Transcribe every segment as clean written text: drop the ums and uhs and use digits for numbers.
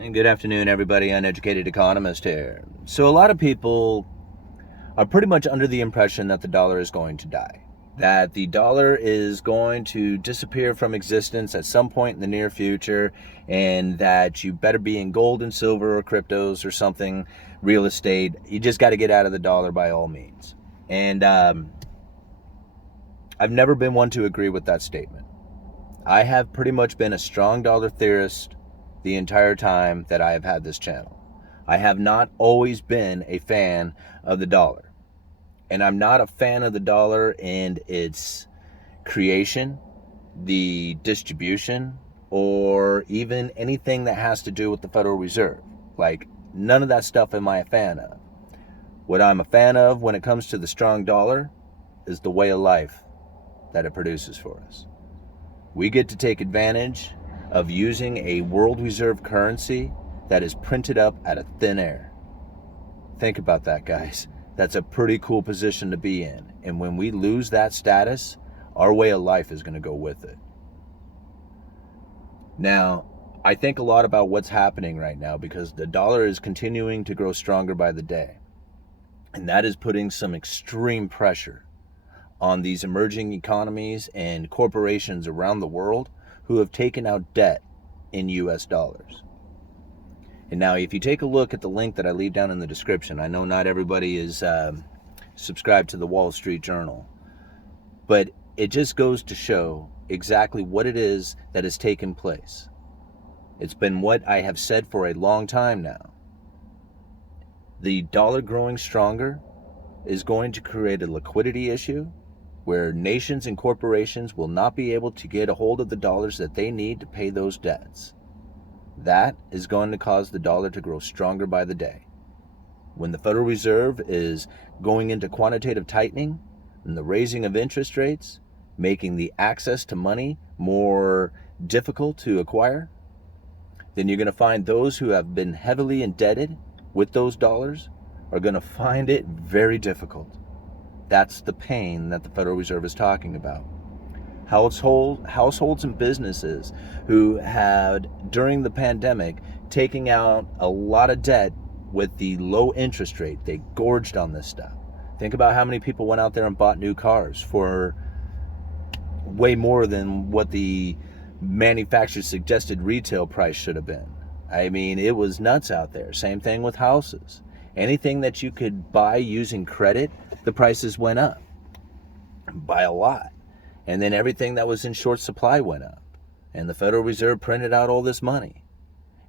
And good afternoon, everybody. Uneducated economist here. So a lot of people are pretty much under the impression that the dollar is going to die, that the dollar is going to disappear from existence at some point in the near future, and that you better be in gold and silver or cryptos or something, real estate. You just got to get out of the dollar by all means. And I've never been one to agree with that statement. I have pretty much been a strong dollar theorist the entire time that I have had this channel. I have not always been a fan of the dollar. And I'm not a fan of the dollar and its creation, the distribution, or even anything that has to do with the Federal Reserve. Like, none of that stuff am I a fan of. What I'm a fan of when it comes to the strong dollar is the way of life that it produces for us. We get to take advantage of using a world reserve currency that is printed up out of thin air. Think about that, guys. That's a pretty cool position to be in. And when we lose that status, our way of life is going to go with it. Now, I think a lot about what's happening right now because the dollar is continuing to grow stronger by the day. And that is putting some extreme pressure on these emerging economies and corporations around the world who have taken out debt in US dollars. And now if you take a look at the link that I leave down in the description, I know not everybody is subscribed to the Wall Street Journal, but it just goes to show exactly what it is that has taken place. It's been what I have said for a long time now. The dollar growing stronger is going to create a liquidity issue where nations and corporations will not be able to get a hold of the dollars that they need to pay those debts. That is going to cause the dollar to grow stronger by the day. When the Federal Reserve is going into quantitative tightening and the raising of interest rates, making the access to money more difficult to acquire, then you're going to find those who have been heavily indebted with those dollars are going to find it very difficult. That's the pain that the Federal Reserve is talking about. Households and businesses who had, during the pandemic, taking out a lot of debt with the low interest rate. They gorged on this stuff. Think about how many people went out there and bought new cars for way more than what the manufacturer's suggested retail price should have been. I mean, it was nuts out there. Same thing with houses. Anything that you could buy using credit, the prices went up by a lot. And then everything that was in short supply went up. And the Federal Reserve printed out all this money.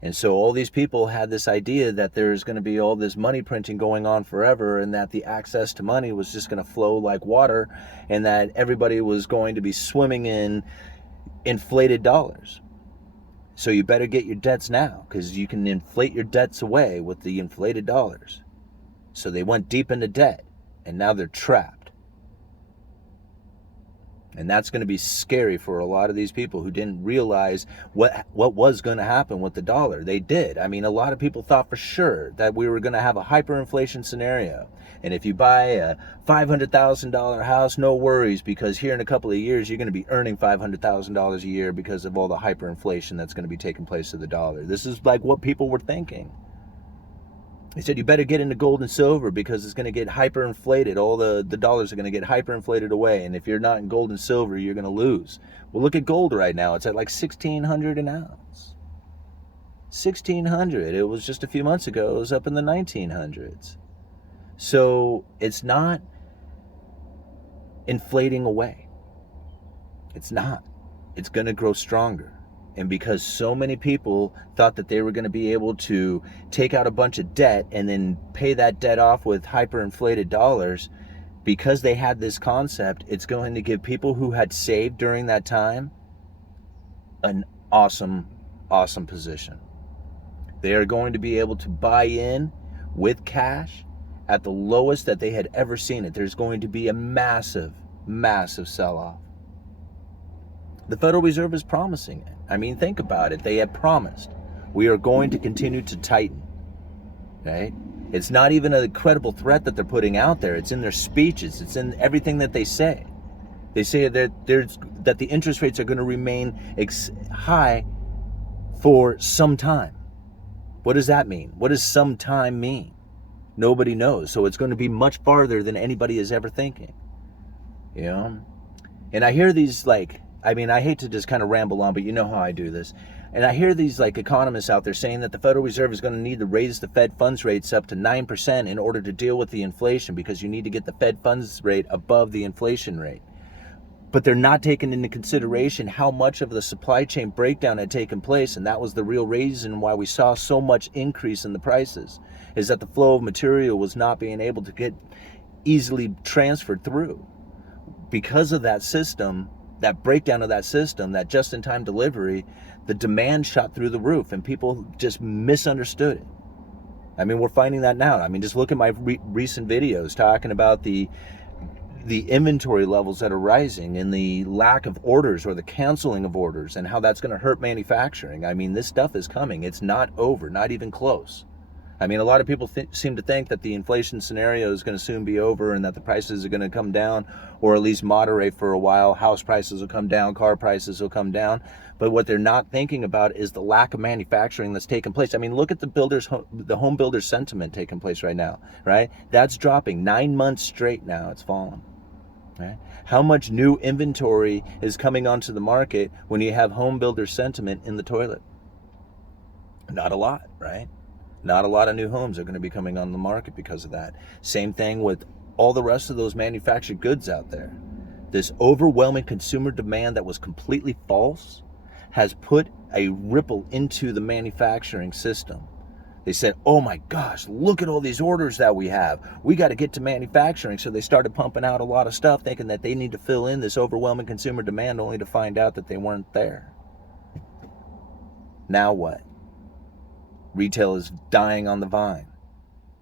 And so all these people had this idea that there's going to be all this money printing going on forever and that the access to money was just going to flow like water and that everybody was going to be swimming in inflated dollars. So you better get your debts now because you can inflate your debts away with the inflated dollars. So they went deep into debt and now they're trapped. And that's going to be scary for a lot of these people who didn't realize what was going to happen with the dollar. They did. I mean, a lot of people thought for sure that we were going to have a hyperinflation scenario. And if you buy a $500,000 house, no worries, because here in a couple of years, you're going to be earning $500,000 a year because of all the hyperinflation that's going to be taking place to the dollar. This is like what people were thinking. They said you better get into gold and silver because it's going to get hyperinflated. All the dollars are going to get hyperinflated away. And if you're not in gold and silver, you're going to lose. Well, look at gold right now. It's at like $1,600 an ounce. $1,600. It was just a few months ago. It was up in the 1900s. So it's not inflating away. It's not. It's going to grow stronger. And because so many people thought that they were going to be able to take out a bunch of debt and then pay that debt off with hyperinflated dollars, because they had this concept, it's going to give people who had saved during that time an awesome, awesome position. They are going to be able to buy in with cash at the lowest that they had ever seen it. There's going to be a massive, massive sell-off. The Federal Reserve is promising it. I mean, think about it. They have promised. We are going to continue to tighten. Right? It's not even a credible threat that they're putting out there. It's in their speeches. It's in everything that they say. They say that the interest rates are going to remain high for some time. What does that mean? What does sometime mean? Nobody knows. So it's going to be much farther than anybody is ever thinking. You know? And I hear these, like, I mean, I hate to just kind of ramble on, but you know how I do this. And I hear these, like, economists out there saying that the Federal Reserve is going to need to raise the Fed funds rates up to 9% in order to deal with the inflation, because you need to get the Fed funds rate above the inflation rate. But they're not taking into consideration how much of the supply chain breakdown had taken place, and that was the real reason why we saw so much increase in the prices, is that the flow of material was not being able to get easily transferred through. Because of that system, that breakdown of that system, that just-in-time delivery, the demand shot through the roof, and people just misunderstood it. I mean, we're finding that now. I mean, just look at my recent videos talking about the inventory levels that are rising and the lack of orders or the canceling of orders and how that's going to hurt manufacturing. I mean, this stuff is coming. It's not over, not even close. I mean, a lot of people seem to think that the inflation scenario is going to soon be over and that the prices are going to come down, or at least moderate for a while. House prices will come down, car prices will come down. But what they're not thinking about is the lack of manufacturing that's taking place. I mean, look at the home builder sentiment taking place right now, right? That's dropping 9 months straight now. It's fallen. Right? How much new inventory is coming onto the market when you have home builder sentiment in the toilet? Not a lot, right? Not a lot of new homes are going to be coming on the market because of that. Same thing with all the rest of those manufactured goods out there. This overwhelming consumer demand that was completely false has put a ripple into the manufacturing system. They said, oh my gosh, look at all these orders that we have. We got to get to manufacturing. So they started pumping out a lot of stuff thinking that they need to fill in this overwhelming consumer demand, only to find out that they weren't there. Now what? Retail is dying on the vine.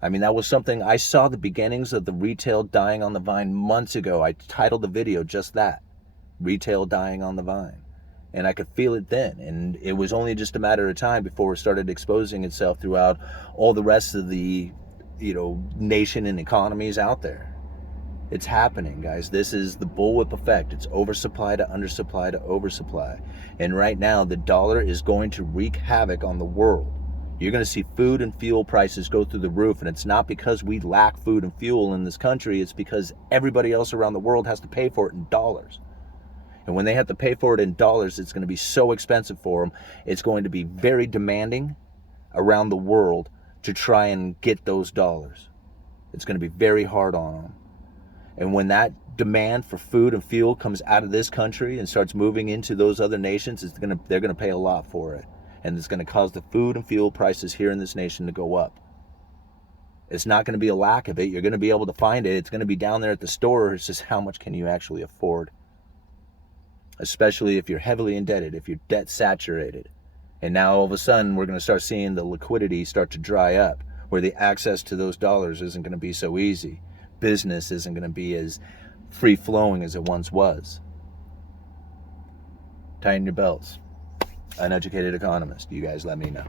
I mean, that was something, I saw the beginnings of the retail dying on the vine months ago. I titled the video just that, Retail Dying on the Vine. And I could feel it then. And it was only just a matter of time before it started exposing itself throughout all the rest of the, nation and economies out there. It's happening, guys. This is the bullwhip effect. It's oversupply to undersupply to oversupply. And right now, the dollar is going to wreak havoc on the world. You're going to see food and fuel prices go through the roof, and it's not because we lack food and fuel in this country. It's because everybody else around the world has to pay for it in dollars. And when they have to pay for it in dollars, it's going to be so expensive for them. It's going to be very demanding around the world to try and get those dollars. It's going to be very hard on them. And when that demand for food and fuel comes out of this country and starts moving into those other nations, they're going to pay a lot for it. And it's going to cause the food and fuel prices here in this nation to go up. It's not going to be a lack of it. You're going to be able to find it. It's going to be down there at the store. It's just how much can you actually afford? Especially if you're heavily indebted, if you're debt saturated. And now all of a sudden we're going to start seeing the liquidity start to dry up, where the access to those dollars isn't going to be so easy. Business isn't going to be as free flowing as it once was. Tighten your belts. Uneducated economist. You guys let me know.